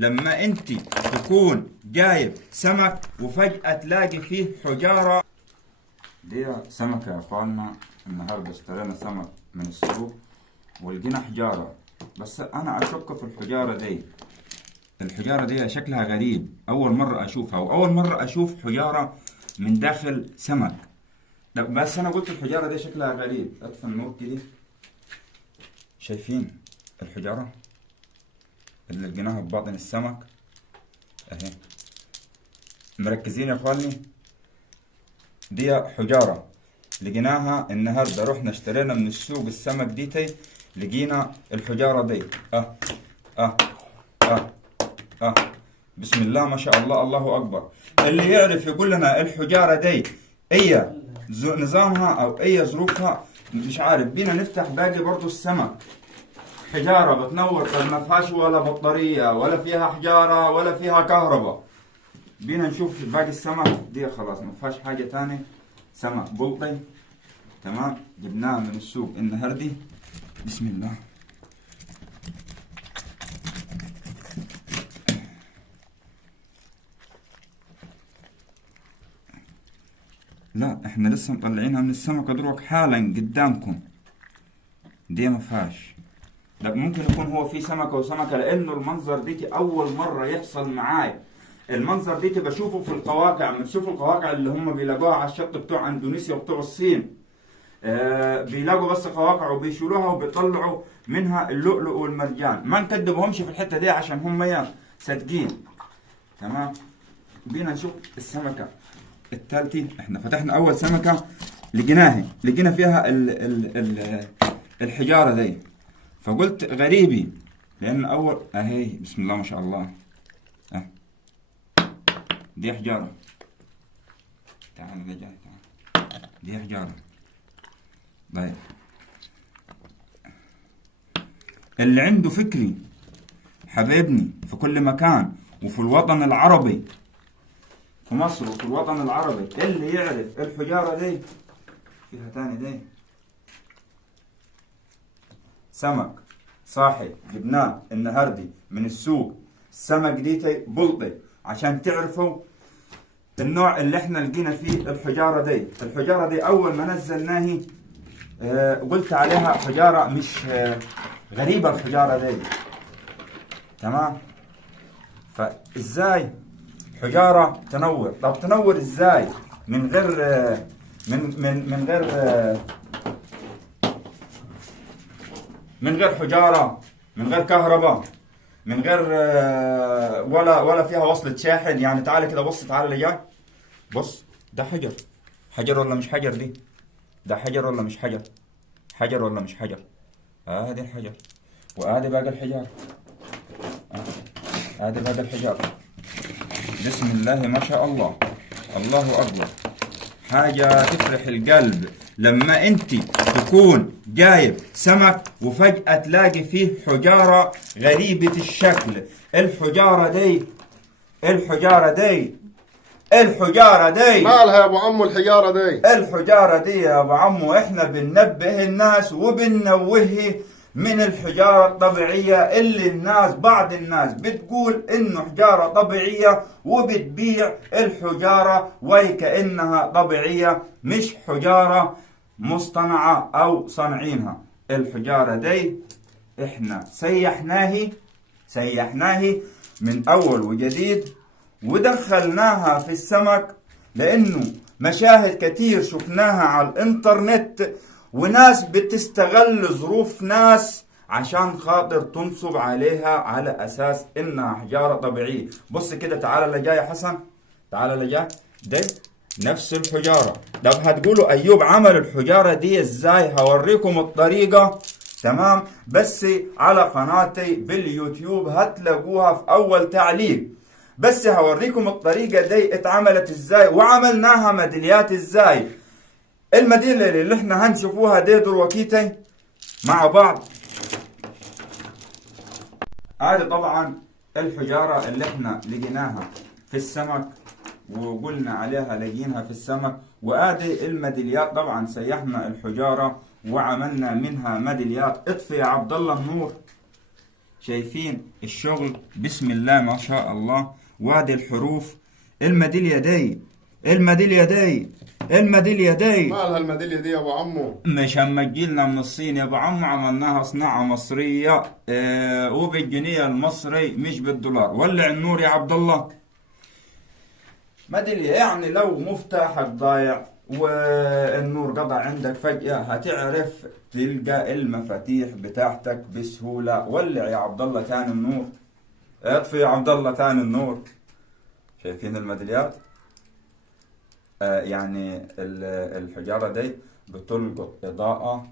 لما انت تكون جايب سمك وفجأة تلاقي فيه حجارة. دي سمكة يا اخواننا، النهاردة اشترينا سمك من السوق ولقينا حجارة، بس انا اشك في الحجارة دي. الحجارة دي شكلها غريب، اول مرة اشوفها واول مرة اشوف حجارة من داخل سمك. بس انا قلت الحجارة دي شكلها غريب. اطفي النور كده. شايفين الحجارة اللي لقيناها بباطن السمك اهي؟ مركزين يا اخواني؟ دي حجارة لقيناها النهاردة، رحنا اشترينا من السوق السمك ديتي، لقينا الحجارة دي اه اه اه اه بسم الله ما شاء الله، الله اكبر. اللي يعرف يقول لنا الحجارة دي اي نظامها او اي ظروفها، مش عارف. بينا نفتح باقي برضو السمك، حجارة بتنور، ما فيهاش ولا بطارية ولا فيها حجارة ولا فيها كهرباء. بينا نشوف باقي السمك دي، خلاص ما فيهاش حاجة تاني، سمك بلطي تمام، جبناه من السوق النهاردي. بسم الله. لا احنا لسه مطلعينها من السمكة دروك حالا قدامكم. دي ما فيهاش. لا ممكن يكون هو في سمكة وسمكة، لانه المنظر ديتي اول مرة يحصل معاي. المنظر ديتي بشوفه في القواقع، بتشوفوا القواقع اللي هم بيلاقوها على الشط بتوع اندونيسيا وبتوع الصين. بيلاقوا بس قواقع وبيشيلوها وبيطلعوا منها اللؤلؤ والمرجان. ما نكدبهمش في الحتة دي عشان هم يا صادقين. تمام. بينا نشوف السمكة التالتي. احنا فتحنا اول سمكة لقينا فيها الحجارة دي، فقلت غريبي، لان اول اهي بسم الله ما شاء الله دي حجارة. تعال رجال تعال، دي حجارة. طيب اللي عنده فكري حبيبني في كل مكان وفي الوطن العربي، في مصر وفي الوطن العربي، اللي يعرف الحجارة دي فيها تاني دي سمك صاحي جبناه النهاردي من السوق، السمك ديتي بلطي، عشان تعرفوا النوع اللي احنا لقينا فيه الحجارة دي. الحجارة دي اول ما نزلناها قلت عليها حجارة مش غريبة الحجارة دي. تمام. فازاي حجارة تنور؟ طب تنور ازاي من غير من غير حجارة، من غير كهرباء، من غير ولا فيها وصلة شاحن؟ يعني تعالى كده بص، تعالى اللي جاي بص، ده حجر ولا مش حجر؟ دي ده حجر ولا مش حجر؟ حجر ولا مش حجر؟ ادي الحجر وادي باقي الحجار، ادي باقي الحجار. بسم الله ما شاء الله، الله اكبر. حاجة تفرح القلب لما انت تكون جايب سمك وفجأة تلاقي فيه حجارة غريبة الشكل. الحجارة دي مالها يا ابو عمو الحجارة دي؟ الحجارة دي يا ابو عمو احنا بننبه الناس وبننوهه من الحجارة الطبيعية اللي بعض الناس بتقول انه حجارة طبيعية وبتبيع الحجارة وكأنها طبيعية، مش حجارة مصطنعة او صنعينها. الحجارة دي احنا سيحناها من اول وجديد ودخلناها في السمك، لانه مشاهد كتير شفناها على الانترنت وناس بتستغل ظروف ناس عشان خاطر تنصب عليها على اساس انها حجارة طبيعية. بص كده، تعال اللي جاي يا حسن، تعال اللي جاي دي نفس الحجارة. طب هتقولوا ايوب عمل الحجارة دي ازاي؟ هوريكم الطريقة تمام، بس على قناتي باليوتيوب هتلاقوها في اول تعليق. بس هوريكم الطريقة دي اتعملت ازاي وعملناها ميداليات ازاي. الميدالية اللي احنا هنشوفوها دي دلوقتي مع بعض، هذه طبعا الحجارة اللي احنا لقيناها في السمك وقلنا عليها لقيناها في السمك، وادي الميداليات. طبعا سيحنا الحجارة وعملنا منها ميداليات. اطفي يا عبد الله النور، شايفين الشغل؟ بسم الله ما شاء الله. وادي الحروف. الميدالية دي، الميدالية دي، الميدالية دي مالها الميدالية دي يا ابو عمو؟ مش اما تجيلنا من الصين يا ابو عم، عملناها صناعة مصرية وبالجنيه المصري مش بالدولار. ولع النور يا عبد الله. ميدالية يعني لو مفتاحك ضايع والنور قطع عندك فجأة هتعرف تلقى المفاتيح بتاعتك بسهولة. ولع يا عبد الله تاني النور. اطفي يا عبد الله تاني النور. شايفين الميداليات؟ يعني الحجارة دي بتلقط إضاءة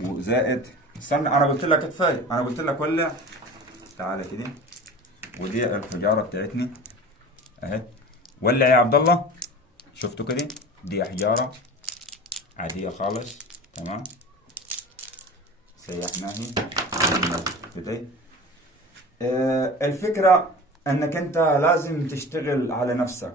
وزائد. استنى، أنا قلت لك كفاية، أنا قلت لك ولع. تعالى كده. ودي الحجارة بتاعتني أهي. ولع يا عبد الله. شفتوا كده؟ دي حجارة عادية خالص. تمام. سيحناها كده. الفكرة انك انت لازم تشتغل على نفسك،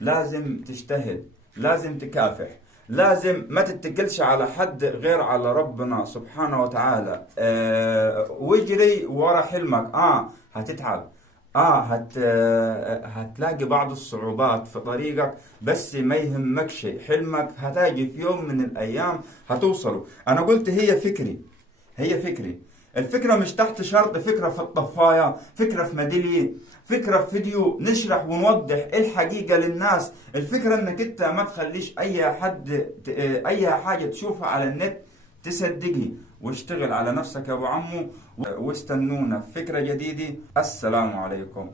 لازم تجتهد، لازم تكافح، لازم ما تتكلش على حد غير على ربنا سبحانه وتعالى. واجري ورا حلمك. هتتعب. هتلاقي بعض الصعوبات في طريقك، بس ما يهمك شيء. حلمك هتاجي في يوم من الايام هتوصله. انا قلت هي فكري، هي فكري. الفكرة مش تحت شرط فكرة في الطفاية، فكرة في ميدالية، فكرة في فيديو نشرح ونوضح الحقيقة للناس. الفكرة انك انت ما تخليش اي حاجة تشوفها على النت تصدقي، واشتغل على نفسك يا ابو عمو. واستنونا في فكرة جديدة. السلام عليكم.